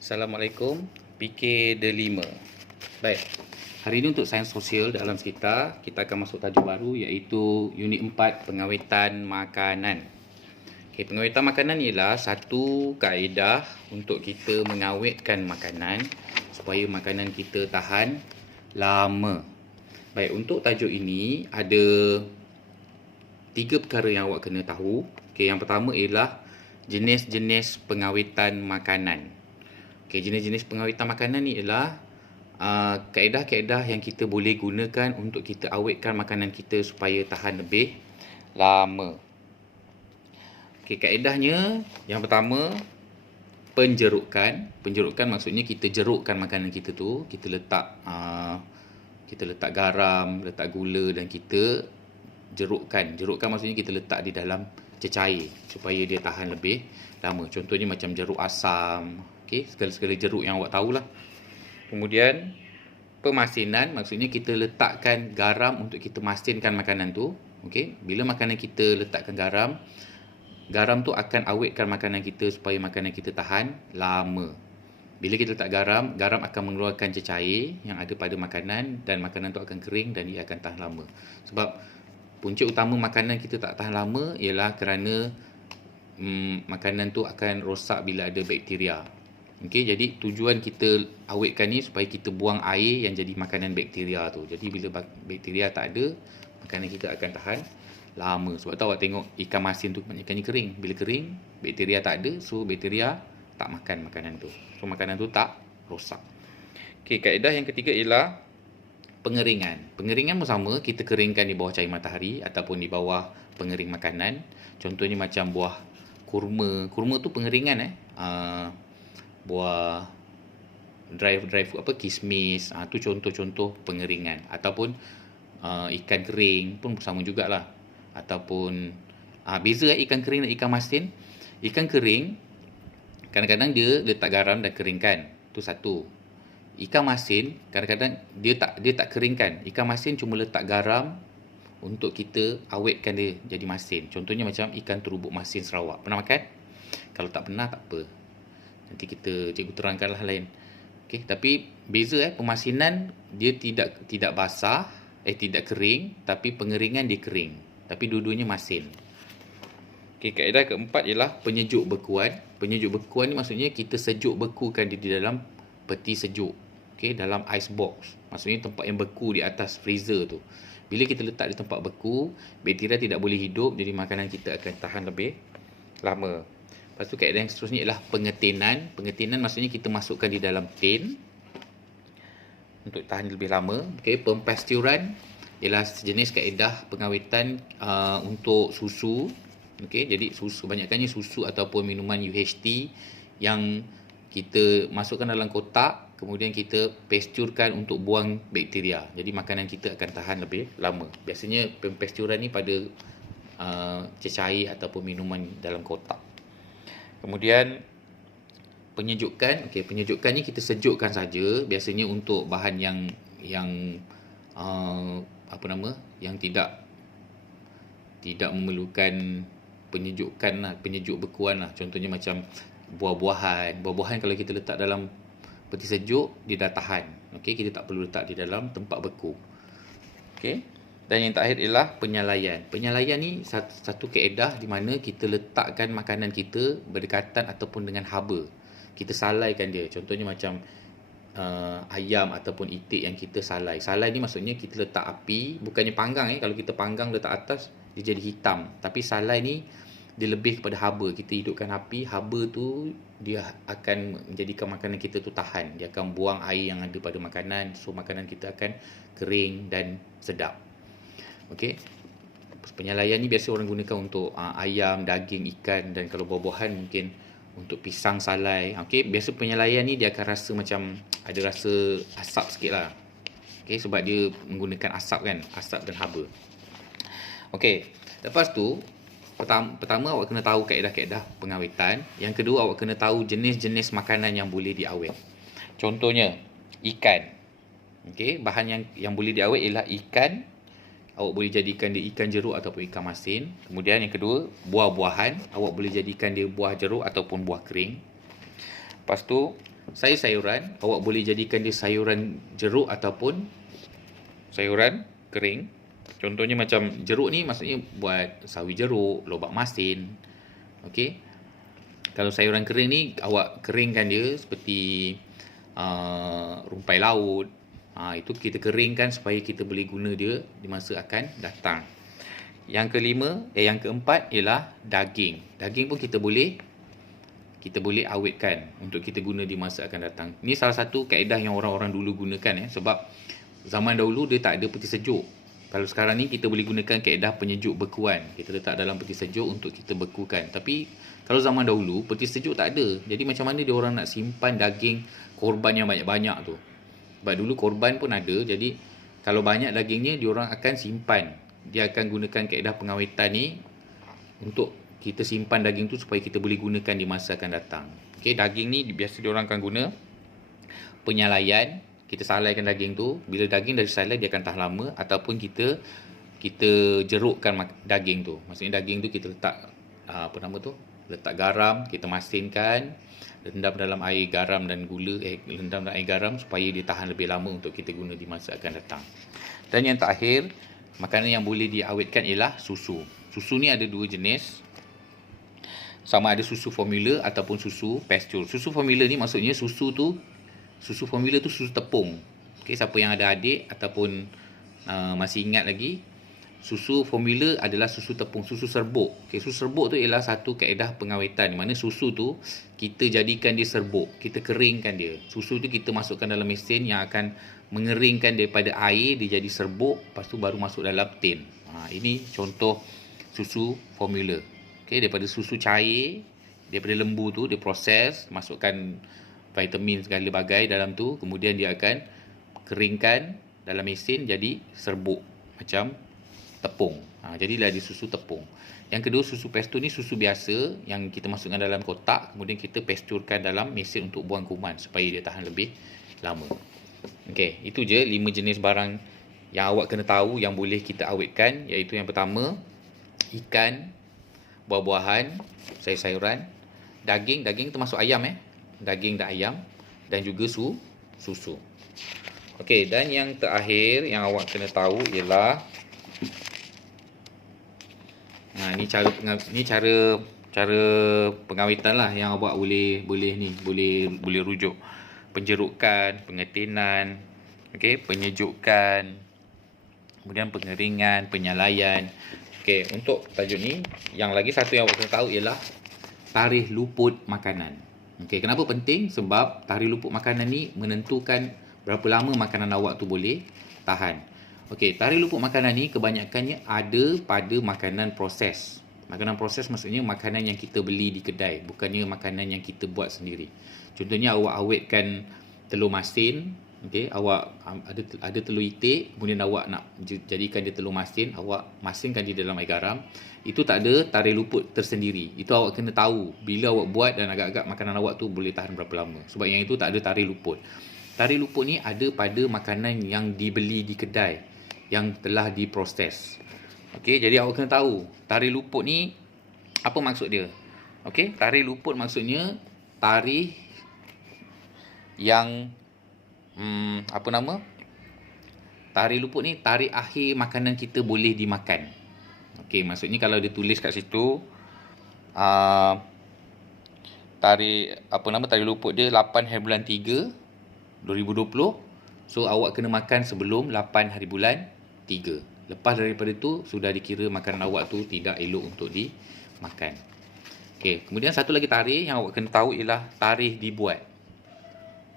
Assalamualaikum, PK Delima. Baik, hari ini untuk sains sosial dalam sekitar, kita akan masuk tajuk baru iaitu unit 4 pengawetan makanan. Okay, pengawetan makanan ialah satu kaedah untuk kita mengawetkan makanan supaya makanan kita tahan lama. Baik, untuk tajuk ini ada 3 perkara yang awak kena tahu. Okay, yang pertama ialah jenis-jenis pengawetan makanan. Okay, jenis-jenis pengawetan makanan ni ialah kaedah-kaedah yang kita boleh gunakan untuk kita awetkan makanan kita supaya tahan lebih lama. Okay, kaedahnya yang pertama, penjerukan. Penjerukan maksudnya kita jerukkan makanan kita tu, kita letak garam, letak gula dan kita jerukkan. Jerukkan maksudnya kita letak di dalam cecair supaya dia tahan lebih lama. Contohnya macam jeruk asam. Okey, segala-segala jeruk yang awak tahulah. Kemudian pemasinan maksudnya kita letakkan garam untuk kita masinkan makanan tu. Okey, bila makanan kita letakkan garam, garam tu akan awetkan makanan kita supaya makanan kita tahan lama. Bila kita letak garam, garam akan mengeluarkan cecair yang ada pada makanan dan makanan tu akan kering dan dia akan tahan lama. Sebab punca utama makanan kita tak tahan lama ialah kerana makanan tu akan rosak bila ada bakteria. Okey, jadi tujuan kita awetkan ni supaya kita buang air yang jadi makanan bakteria tu. Jadi bila bakteria tak ada, makanan kita akan tahan lama. Sebab tu awak tengok ikan masin tu kebanyakannya kering. Bila kering, bakteria tak ada, so bakteria tak makan makanan tu. So makanan tu tak rosak. Okey, kaedah yang ketiga ialah pengeringan. Pengeringan pun sama, kita keringkan di bawah cahaya matahari ataupun di bawah pengering makanan. Contohnya macam buah kurma. Kurma tu pengeringan buah dry kismis, tu contoh-contoh pengeringan. Ataupun ikan kering pun sama jugalah. Ataupun beza ikan kering dan ikan masin. Ikan kering kadang-kadang dia letak garam dan keringkan. Tu satu. Ikan masin kadang-kadang dia tak keringkan. Ikan masin cuma letak garam untuk kita awetkan dia jadi masin. Contohnya macam ikan terubuk masin Sarawak. Pernah makan? Kalau tak pernah tak apa. Nanti cikgu terangkanlah lain. Okey, tapi beza pemasinan dia tidak basah, tidak kering, tapi pengeringan dia kering. Tapi dua-duanya masin. Okey, kaedah keempat ialah penyejuk bekuan. Penyejuk bekuan ni maksudnya kita sejuk bekukan dia di dalam peti sejuk. Okey, dalam ice box. Maksudnya tempat yang beku di atas freezer tu. Bila kita letak di tempat beku, bakteria tidak boleh hidup, jadi makanan kita akan tahan lebih lama. Lepas tu kaedah yang seterusnya ialah pengetinan. Pengetinan maksudnya kita masukkan di dalam tin untuk tahan lebih lama. Okey, pempasturan ialah sejenis kaedah pengawetan untuk susu. Okey, jadi susu kebanyakannya susu ataupun minuman UHT yang kita masukkan dalam kotak, kemudian kita pasturkan untuk buang bakteria. Jadi makanan kita akan tahan lebih lama. Biasanya pempasturan ni pada cecair ataupun minuman dalam kotak. Kemudian penyejukan. Okey, penyejukan ni kita sejukkan saja, biasanya untuk bahan yang yang tidak memerlukan penyejuk bekuan lah. Contohnya macam buah-buahan. Buah-buahan kalau kita letak dalam peti sejuk, dia dah tahan. Okey, kita tak perlu letak di dalam tempat beku. Okey. Dan yang terakhir ialah penyalaian. Penyalaian ni satu kaedah di mana kita letakkan makanan kita berdekatan ataupun dengan haba. Kita salaikan dia. Contohnya macam ayam ataupun itik yang kita salai. Salai ni maksudnya kita letak api, bukannya panggang. Kalau kita panggang letak atas, dia jadi hitam. Tapi salai ni dia lebih kepada haba. Kita hidupkan api, haba tu dia akan menjadikan makanan kita tu tahan. Dia akan buang air yang ada pada makanan. So makanan kita akan kering dan sedap. Okey. Penyalaian ni biasa orang gunakan untuk ayam, daging, ikan, dan kalau buah-buahan mungkin untuk pisang salai. Okey, biasa penyalaian ni dia akan rasa macam ada rasa asap sikitlah. Okey, sebab dia menggunakan asap kan, asap dan haba. Okey, lepas tu pertama awak kena tahu kaedah-kaedah pengawetan. Yang kedua, awak kena tahu jenis-jenis makanan yang boleh diawet. Contohnya ikan. Okey, bahan yang boleh diawet ialah ikan. Awak boleh jadikan dia ikan jeruk ataupun ikan masin. Kemudian yang kedua, buah-buahan. Awak boleh jadikan dia buah jeruk ataupun buah kering. Lepas tu, sayur-sayuran, awak boleh jadikan dia sayuran jeruk ataupun sayuran kering. Contohnya macam jeruk ni maksudnya buat sawi jeruk, lobak masin. Okey. Kalau sayuran kering ni awak keringkan dia seperti rumpai laut. Itu kita keringkan supaya kita boleh guna dia di masa akan datang. Yang keempat ialah daging. Daging pun kita boleh awetkan untuk kita guna di masa akan datang. Ini salah satu kaedah yang orang-orang dulu gunakan sebab zaman dahulu dia tak ada peti sejuk. Kalau sekarang ni kita boleh gunakan kaedah penyejuk bekuan. Kita letak dalam peti sejuk untuk kita bekukan. Tapi kalau zaman dahulu peti sejuk tak ada. Jadi macam mana dia orang nak simpan daging korban yang banyak-banyak tu? Sebab dulu korban pun ada. Jadi kalau banyak dagingnya dia orang akan simpan. Dia akan gunakan kaedah pengawetan ni untuk kita simpan daging tu supaya kita boleh gunakan di masa akan datang. Okey, daging ni biasa dia orang akan guna penyalaian. Kita salaikan daging tu. Bila daging dah disalai dia akan tahan lama, ataupun kita jerukkan daging tu. Maksudnya daging tu kita letak letak garam, kita masinkan, rendam dalam air garam dan gula, rendam dalam air garam supaya dia tahan lebih lama untuk kita guna di masa akan datang. Dan yang terakhir, makanan yang boleh diawetkan ialah susu. Susu ni ada dua jenis. Sama ada susu formula ataupun susu pasture. Susu formula ni maksudnya susu formula tu susu tepung. Okey, siapa yang ada adik ataupun masih ingat lagi, susu formula adalah susu tepung, susu serbuk. Okey, susu serbuk tu ialah satu kaedah pengawetan di mana susu tu kita jadikan dia serbuk, kita keringkan dia. Susu tu kita masukkan dalam mesin yang akan mengeringkan daripada air dia jadi serbuk, lepas tu baru masuk dalam tin. Ini contoh susu formula. Okey, daripada susu cair, daripada lembu tu dia proses, masukkan vitamin segala bagai dalam tu, kemudian dia akan keringkan dalam mesin jadi serbuk macam tepung. Jadilah dia susu tepung. Yang kedua, susu pasture ni susu biasa yang kita masukkan dalam kotak, kemudian kita pasturekan dalam mesin untuk buang kuman supaya dia tahan lebih lama. Okey, itu je 5 jenis barang yang awak kena tahu yang boleh kita awetkan, iaitu yang pertama, ikan, buah-buahan, sayur-sayuran, daging termasuk ayam daging dan ayam, dan juga susu. Okey, dan yang terakhir yang awak kena tahu ialah ni cara pengawetan lah yang awak boleh rujuk. Penjerukan, pengetinan, okey, penyejukan, kemudian pengeringan, penyalaian. Okey, untuk tajuk ni, yang lagi satu yang awak kena tahu ialah tarikh luput makanan. Okey, kenapa penting? Sebab tarikh luput makanan ni menentukan berapa lama makanan awak tu boleh tahan. Okey, tarikh luput makanan ni kebanyakannya ada pada makanan proses. Makanan proses maksudnya makanan yang kita beli di kedai, bukannya makanan yang kita buat sendiri. Contohnya awak awetkan telur masin, okey, awak ada telur itik, kemudian awak nak jadikan dia telur masin, awak masinkan dia dalam air garam. Itu tak ada tarikh luput tersendiri. Itu awak kena tahu bila awak buat dan agak-agak makanan awak tu boleh tahan berapa lama. Sebab yang itu tak ada tarikh luput. Tarikh luput ni ada pada makanan yang dibeli di kedai, yang telah diproses. Okey, jadi awak kena tahu tarikh luput ni apa maksud dia. Okey, tarikh luput maksudnya tarikh yang tarikh luput ni tarikh akhir makanan kita boleh dimakan. Okey, maksudnya kalau dia tulis kat situ tarikh luput dia 8 hari bulan 3 2020. So awak kena makan sebelum 8 hari bulan 3. Lepas daripada tu sudah dikira makanan awak tu tidak elok untuk dimakan. Okey, kemudian satu lagi tarikh yang awak kena tahu ialah tarikh dibuat.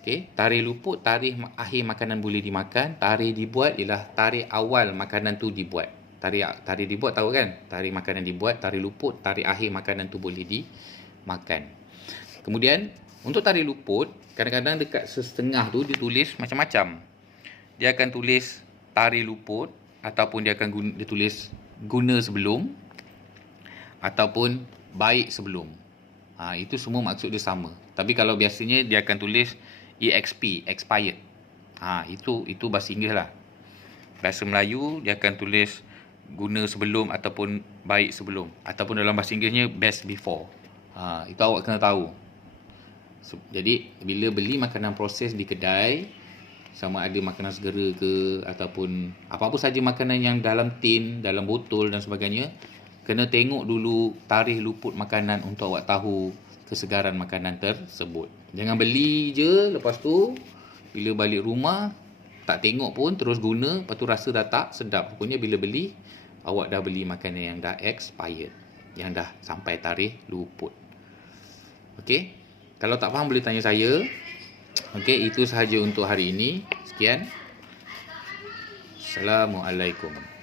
Okey, tarikh luput, tarikh akhir makanan boleh dimakan. Tarikh dibuat ialah tarikh awal makanan tu dibuat. Tarikh dibuat tahu kan? Tarikh makanan dibuat, tarikh luput, tarikh akhir makanan tu boleh dimakan. Kemudian untuk tarikh luput, kadang-kadang dekat setengah tu dia tulis macam-macam. Dia akan tulis tarikh luput, ataupun dia akan tulis guna sebelum, ataupun baik sebelum. Itu semua maksud dia sama. Tapi kalau biasanya dia akan tulis EXP, expired. Itu bahasa Inggeris lah. Bahasa Melayu dia akan tulis guna sebelum ataupun baik sebelum, ataupun dalam bahasa Inggerisnya best before. Itu awak kena tahu. Jadi bila beli makanan proses di kedai, sama ada makanan segera ke ataupun apa-apa saja makanan yang dalam tin, dalam botol dan sebagainya, kena tengok dulu tarikh luput makanan untuk awak tahu kesegaran makanan tersebut. Jangan beli je, lepas tu bila balik rumah tak tengok pun terus guna, lepas tu rasa dah tak sedap. Pokoknya bila beli, awak dah beli makanan yang dah expired, yang dah sampai tarikh luput. Okey? Kalau tak faham boleh tanya saya. Okey, itu sahaja untuk hari ini. Sekian. Assalamualaikum.